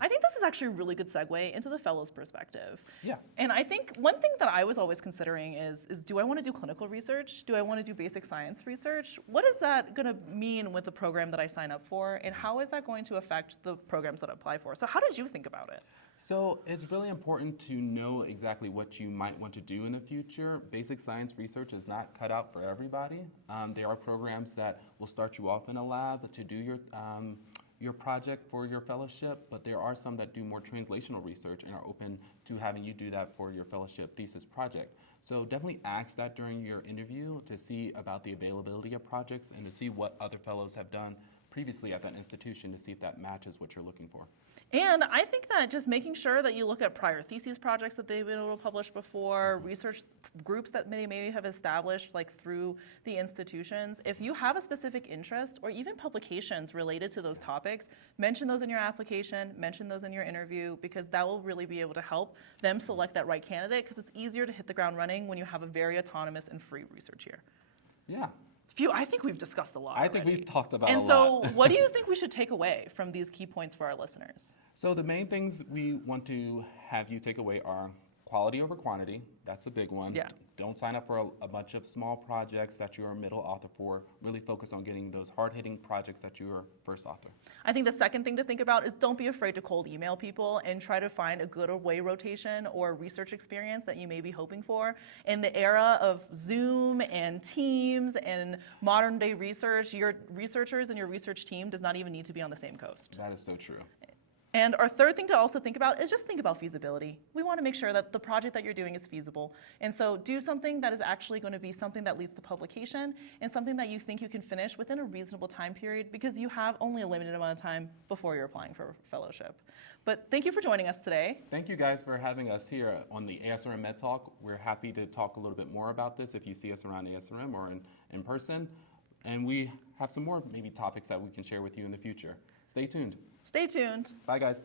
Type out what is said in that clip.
I think this is actually a really good segue into the fellows perspective. Yeah. And I think one thing that I was always considering is do I want to do clinical research? Do I want to do basic science research? What is that going to mean with the program that I sign up for? And how is that going to affect the programs that I apply for? So how did you think about it? So it's really important to know exactly what you might want to do in the future. Basic science research is not cut out for everybody. There are programs that will start you off in a lab to do your project for your fellowship, but there are some that do more translational research and are open to having you do that for your fellowship thesis project. So definitely ask that during your interview to see about the availability of projects and to see what other fellows have done previously at that institution to see if that matches what you're looking for. And I think that just making sure that you look at prior theses projects that they've been able to publish before, research groups that they maybe have established like through the institutions. If you have a specific interest or even publications related to those topics, mention those in your application, mention those in your interview, because that will really be able to help them select that right candidate, because it's easier to hit the ground running when you have a very autonomous and free research year. Yeah. I think we've discussed a lot I think already. we've talked about and a lot. And so what do you think we should take away from these key points for our listeners? So the main things we want to have you take away are quality over quantity. That's a big one. Yeah. Don't sign up for a bunch of small projects that you're a middle author for. Really focus on getting those hard-hitting projects that you're first author. I think the second thing to think about is don't be afraid to cold email people and try to find a good away rotation or research experience that you may be hoping for. In the era of Zoom and Teams and modern day research, your researchers and your research team does not even need to be on the same coast. That is so true. And our third thing to also think about is just think about feasibility. We want to make sure that the project that you're doing is feasible. And so do something that is actually going to be something that leads to publication and something that you think you can finish within a reasonable time period, because you have only a limited amount of time before you're applying for fellowship. But thank you for joining us today. Thank you guys for having us here on the ASRM Med Talk. We're happy to talk a little bit more about this if you see us around ASRM or in person. And we have some more maybe topics that we can share with you in the future. Stay tuned. Stay tuned. Bye, guys.